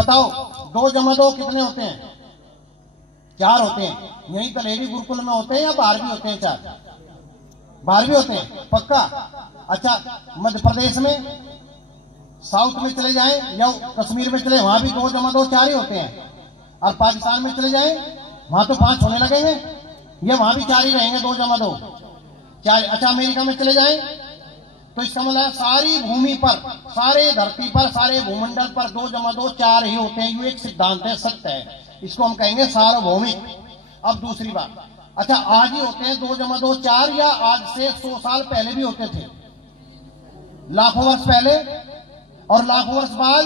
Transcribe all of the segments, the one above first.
बताओ 2 जमा 2 कितने होते हैं? 4 होते हैं। यही तलेरी गुरुकुल में होते हैं या बाहर भी होते हैं? 4 बाहर भी होते हैं, पक्का? अच्छा, मध्य प्रदेश में, साउथ में चले जाएं या कश्मीर में चले, वहां भी 2 जमा 2 4 ही होते हैं। और पाकिस्तान में चले जाएं, वहां तो 5 होने लगेंगे, या वहां भी 4 ही रहेंगे, 2 जमा 2 4। अच्छा, अमेरिका में चले जाएं तो इसका मतलब सारी भूमि पर, सारे धरती पर, सारे भूमंडल पर 2 जमा 2 4 ही होते हैं। ये एक सिद्धांत है, सत्य है, इसको हम कहेंगे सार्वभौमिक। अब दूसरी बात, अच्छा आज ही होते हैं 2 जमा 2 4 या आज से 100 साल पहले भी होते थे? लाखों वर्ष पहले, और लाखों वर्ष बाद,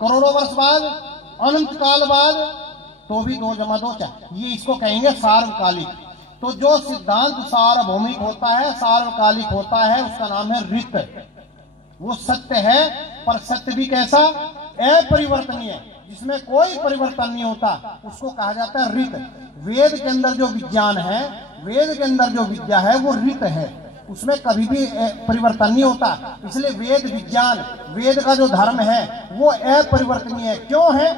करोड़ों वर्ष बाद, अनंत काल बाद, तो भी 2 जमा 2 4। ये इसको कहेंगे सार्वकालिक। तो जो सिद्धांत सार्वभौमिक होता है, सार्वकालिक होता है, उसका नाम है ऋत। वो सत्य है, पर सत्य भी कैसा? अपरिवर्तनीय, जिसमें कोई परिवर्तन नहीं होता, उसको कहा जाता है ऋत। वेद के अंदर जो विज्ञान है, वेद के अंदर जो विद्या है, वो ऋत है, उसमें कभी भी परिवर्तन नहीं होता। इसलिए वेद विज्ञान, वेद का जो धर्म है वो अपरिवर्तनीय है। क्यों है?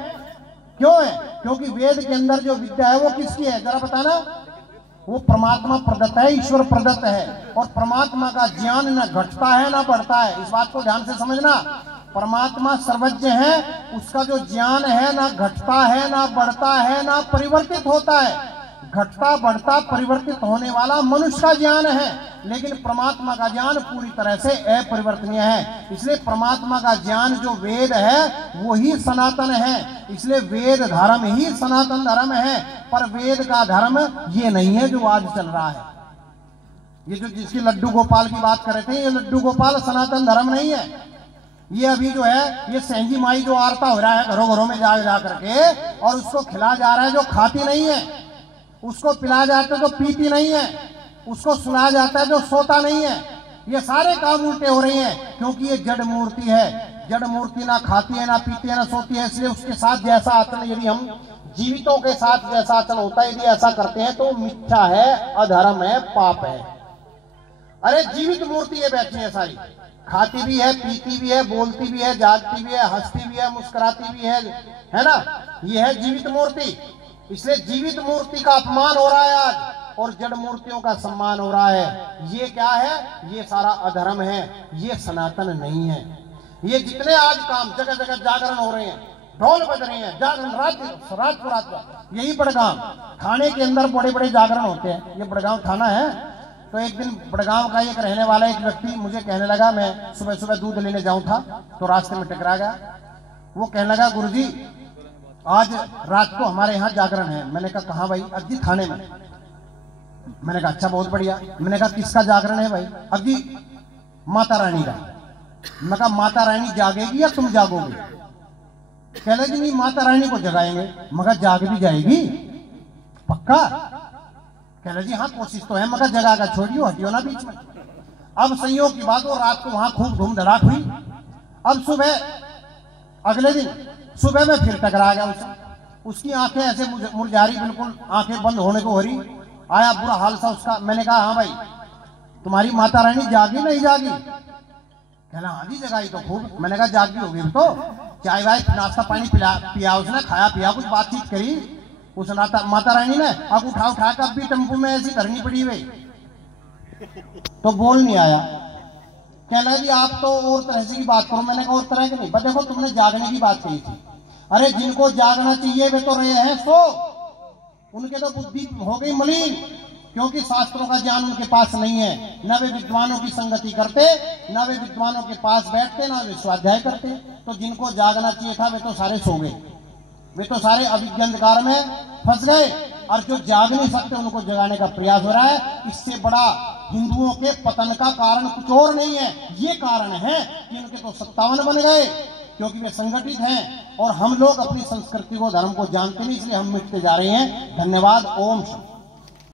क्यों है? क्योंकि वेद के अंदर जो विद्या है वो किसकी है, जरा बताना? वो परमात्मा प्रदत्त है, ईश्वर प्रदत्त है। और परमात्मा का ज्ञान न घटता है ना बढ़ता है, इस बात को ध्यान से समझना। परमात्मा सर्वज्ञ है, उसका जो ज्ञान है ना घटता है, ना बढ़ता है, ना परिवर्तित होता है। घटता बढ़ता परिवर्तित होने वाला मनुष्य का ज्ञान है, लेकिन परमात्मा का ज्ञान पूरी तरह से अपरिवर्तनीय है। इसलिए परमात्मा का ज्ञान जो वेद है वो ही सनातन है। इसलिए वेद धर्म ही सनातन धर्म है, पर वेद का धर्म ये नहीं है जो आज चल रहा है। ये जो जिसकी लड्डू गोपाल की बात कर रहे थे, ये लड्डू गोपाल सनातन धर्म नहीं है। ये अभी जो है, ये सहजी माई जो आरता हो रहा है घरों घरों में जा करके, और उसको खिला जा रहा है जो खाती नहीं है, उसको पिलाया जाता है तो पीती नहीं है, उसको सुलाया जाता है जो सोता नहीं है। ये सारे काम उल्टे हो रहे हैं, क्योंकि ये जड़ मूर्ति है। जड़ मूर्ति ना खाती है, ना पीती है, ना सोती है। इसलिए उसके साथ जैसा आचरण, यदि हम जीवितों के साथ जैसा आचरण होता है, यदि ऐसा करते हैं तो मिथ्या है, अधर्म है, पाप है। अरे जीवित मूर्ति है, बैठी है सारी, खाती भी है, पीती भी है, बोलती भी है, जागती भी है, हंसती भी है, मुस्कुराती भी है ना? ये है जीवित मूर्ति। इसलिए जीवित मूर्ति का अपमान हो रहा है आज, और जड़ मूर्तियों का सम्मान हो रहा है। ये क्या है? ये सारा अधर्म है, ये सनातन नहीं है। ये जितने आज काम, जगह जगह जागरण हो रहे हैं, ढोल बज रहे हैं, जागरण रात, यही बड़गांव थाने के अंदर बड़े बड़े जागरण होते हैं। ये बड़गांव थाना है। तो एक दिन बड़गांव का एक रहने वाला एक व्यक्ति मुझे कहने लगा, मैं सुबह सुबह दूध लेने जाऊं था तो रास्ते में टकरा गया। वो कहने लगा, गुरुजी आज रात को हमारे यहाँ जागरण है। मैंने कहा कहाँ भाई? अब जी थाने में। मैंने कहा अच्छा, बहुत बढ़िया। मैंने कहा किसका जागरण है भाई? अब जी माता रानी का। मैं कहा माता रानी जागेगी या तुम जागोगे? कह लगे नहीं, माता रानी को जगाएंगे। मगर जाग भी जाएगी पक्का? कह लगे जी हाँ, कोशिश तो है, मगर जगा का छोड़ियो, हटियो ना बीच में। अब संयोग की बात, वो रात को वहां खूब धूम धड़ाक हुई। अब सुबह, अगले दिन सुबह में फिर टकरा गया उसे। उसकी आंखें ऐसे मुरझारी, बिल्कुल आंखें बंद होने को हो रही। आया बुरा हाल सा उसका। मैंने कहा हाँ भाई, तुम्हारी माता रानी जागी नहीं जागी? कहना हाँ जी जगाई तो खूब। मैंने कहा जागी होगी तो चाय वाय नाश्ता पानी पिया उसने, खाया पिया, कुछ बातचीत करी उस माता रानी ने। अब उठा कर अब भी टेम्पो में ऐसी धरनी पड़ी हुई, तो बोल नहीं आया। कहना जी आप तो और तरह से की बात करो। मैंने कहा और तरह की नहीं, बस देखो तुमने जागने की बात कही थी। अरे जिनको जागना चाहिए वे तो रहे हैं सो, उनके तो बुद्धि हो गई मलिन, क्योंकि शास्त्रों का ज्ञान उनके पास नहीं है। न वे विद्वानों की संगति करते, न वे विद्वानों के पास बैठते, न वे स्वाध्याय करते। तो जिनको जागना चाहिए था वे तो सारे सो गए, वे तो सारे अविज्ञानकार में फंस गए। और जो जाग नहीं सकते उनको जगाने का प्रयास हो रहा है। इससे बड़ा हिंदुओं के पतन का कारण कुछ और नहीं है। ये कारण है कि इनके तो 57 बन गए, क्योंकि वे संगठित हैं और हम लोग अपनी संस्कृति को, धर्म को जानते नहीं, इसलिए हम मिटते जा रहे हैं। धन्यवाद। ओम शांति।